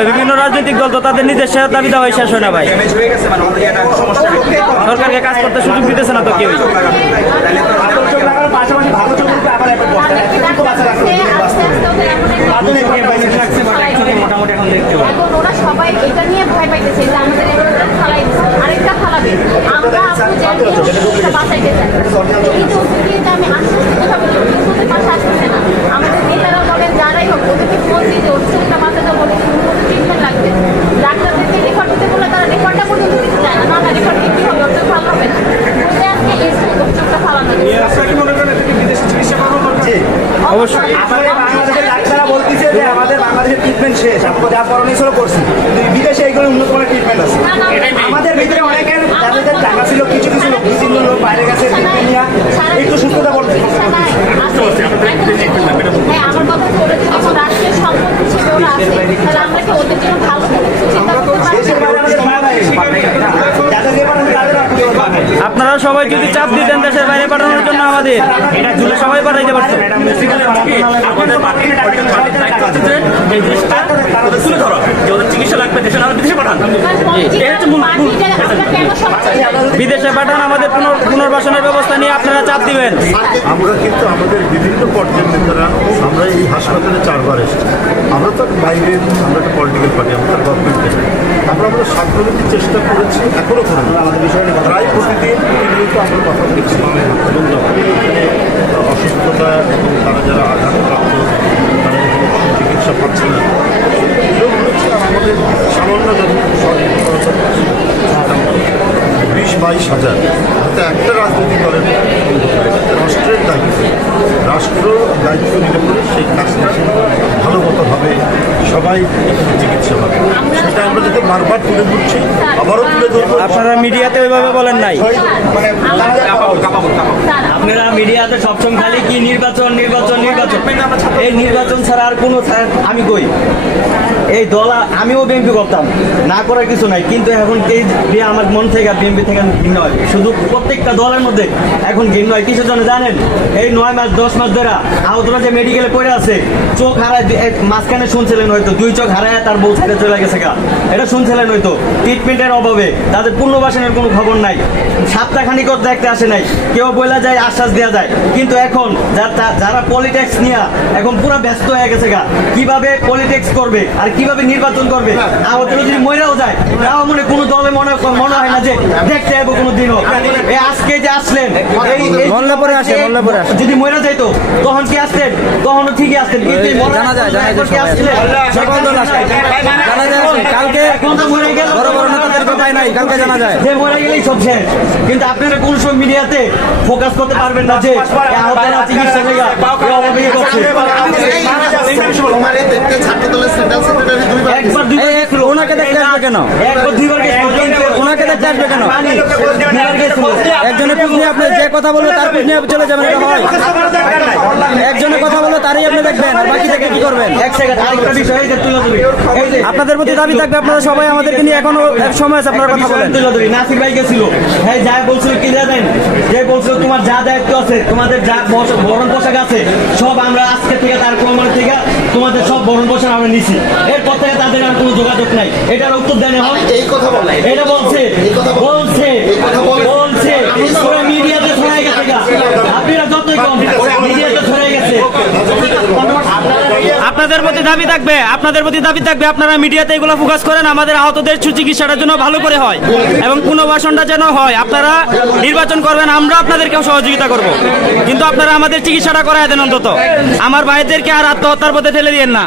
হবে। বিভিন্ন রাজনৈতিক দল তো তাদের নিজস্ব দাবি দাওয়াই শেষ হয় না ভাই। সরকারকে কাজ করতে সুযোগ দিতেছে না তো কেউ। ওরা সবাই এটা নিয়ে ভয় পাইতেছে যে আমাদের আরেকটা ফালাবে, আমরা বাঁচাইতে চাই। কিন্তু আমি আশ্বস্ত ভাবে পাশে আসতেছে না। আমাদের নেতারা বলেন যারাই হোক ওদেরকে ফোন দিয়ে যে ওর চোখটা বাঁচাতে বলে ট্রিটমেন্ট লাগবে। ডাক্তারদেরকে রেকর্ড দিতে বলে তারা রেকর্ডটা পর্যন্ত দিতে চায় না। না রেকর্ড দিতে হবে, ওর চোখ ভালো হবে না। আজকে এই চোখটা ফালানো অবশ্যই ডাক্তাররা বলতেছে যে আমাদের বাংলাদেশের ট্রিটমেন্ট শেষ, আমরা যা করণীয় ছিল করছি, কিন্তু বিদেশে এইগুলো উন্নত মানের ট্রিটমেন্ট আছে। আমাদের ভিতরে অনেকের যাদের টাকা ছিল, কিছু কিছু লোক বিভিন্ন লোক বাইরে গেছে ট্রিটমেন্ট নিয়ে একটু সুস্থতা বলতে। হ্যাঁ, আমার কথা বলে যখন রাষ্ট্রীয় সম্পদ হিসেবে ওরা আছে, তাহলে আমরা কি ওদের জন্য ভালো চিন্তা আপনারা সবাই যদি চাপ দিতেন দেশের বাইরে পাঠানোর জন্য আমাদের সবাই পাঠাইতে পারতেন। চিকিৎসা লাগবে বিদেশে পাঠান, বিদেশে পাঠান, আমাদের পুনর্বাসনের ব্যবস্থা নিয়ে আপনারা চাপ দিবেন। আমরা কিন্তু আমাদের বিভিন্ন পর্যায়ের নেতারা আমরা এই হাসপাতালে 4 বার এসেছি। আমরা তো বাইরে, আমরা একটা পলিটিক্যাল পার্টি, আমরা গভর্নমেন্ট, আমরা আমাদের স্বার্থনীতির চেষ্টা করেছি, এখনো করি। আমাদের বিষয়টি প্রায় প্রতিদিন কিন্তু আমরা কথা বলছি এবং অসুস্থতা এবং তারা যারা আঘাতপ্রাপ্ত, তারা চিকিৎসা পাচ্ছে না, আমাদের সামান্য $20-22 হাজার হাতে একটা রাজনৈতিক দলের রাষ্ট্রের দায়িত্ব, রাষ্ট্র দায়িত্ব নিলে পরে সেই কাজটা ভালো মতো হবে, সবাই চিকিৎসা হবে। সেটা আমরা যাতে বারবার তুলে ধরছি, আবারও তুলে ধরবো। আপনারা মিডিয়াতে ওইভাবে বলেন নাই। আপনারা মিডিয়াতে সবসময় খালি কি নির্বাচন নির্বাচন নির্বাচন, এই নির্বাচন ছাড়া আর কোনো আমি কই এই দল, আমিও বিএনপি করতাম, না করার কিছু নাই, কিন্তু এখন আমার মন থেকে বিএনপি থেকে ভিন্ন হয়। শুধু প্রত্যেকটা দলের মধ্যে এখন ভিন্ন হয়। কিছু জন জানেন, এই 9 মাস 10 মাস ধরে আহতরা যে মেডিকেলে পড়ে আছে, চোখ হারায়, মাঝখানে শুনছিলেন হয়তো 2 চোখ হারায় তার বউ ছেড়ে চলে গেছে গা, এটা শুনছিলেন হয়তো। ট্রিটমেন্টের অভাবে তাদের পুনর্বাসনের কোনো খবর নাই, সপ্তাহখানিক দেখতে আসে নাই, কেউ বলা যায়, আশ্বাস দেওয়া যায়। কিন্তু এখন যারা পলিটিক্স নিয়ে এখন পুরো ব্যস্ত হয়ে গেছে গা, কিভাবে পলিটিক্স করবে আর কিভাবে নির্বাচন করবে। আহতরা যদি মরেও যায় তাও মনে কোনো দলে মনে হয় না যে দেখতে যাবো কোনো দিনও। আজকে যে আসলেন যদি মরে যাইতো তখন কি আসতেন? তখনও ঠিকই আসতেন, কিন্তু জানা যায় কালকে বড় বড় নেতাদের কথাই নাই, কালকে জানা যায় যে মরে গেলেই সব শেষ। কিন্তু আপনারা কোন সময় মিডিয়াতে ফোকাস করতে পারবেন না যে আহতরা চিকিৎসা লেগা অভাবে করছে। একবার ওনাকে দেখতে আসবে কেন? একবার 2বার ওনাকে দেখতে আসবে কেন? একজনের খোঁজ নিয়ে আপনি যে কথা বলবে তার খোঁজ নিয়ে চলে যাবেন, এটা হয়? একজনের কথা বলবে তারই আপনি দেখবেন, আর বাকি থেকে কি করবেন? আপনাদের প্রতি দাবি থাকবে, আপনারা সবাই আমাদেরকে নিয়ে এখনো সময় আছে, আপনারা কথা বলেন। নাসির ভাই গেছিল, হ্যাঁ যা বলছিল কি জানেন, যে বলছিল তোমার যা দায়িত্ব আছে, তোমাদের যা ভরণ পোশাক আছে সব আমরা আজকে থেকে তার কোম্পানি থেকে তোমাদের সব ভরণ পোশাক আমরা নিছি, এরপর থেকে তাদের আর কোনো যোগাযোগ নাই। এটার উত্তর দেন এখন। এটা বলছে মিডিয়াতে ছড়াই গেছে, আপনারা যতই কম মিডিয়াতে ছড়াই গেছে। আপনাদের প্রতি দাবি থাকবে, আপনারা মিডিয়াতে এগুলো ফোকাস করেন, আমাদের আহতদের সুচিকিৎসাটার জন্য ভালো করে হয় এবং পুনর্বাসনটা যেন হয়। আপনারা নির্বাচন করবেন, আমরা আপনাদেরকেও সহযোগিতা করব, কিন্তু আপনারা আমাদের চিকিৎসাটা করায় দেন অন্তত। আমার ভাইদেরকে আর আত্মহত্যার পথে ঠেলে দিয়েন না।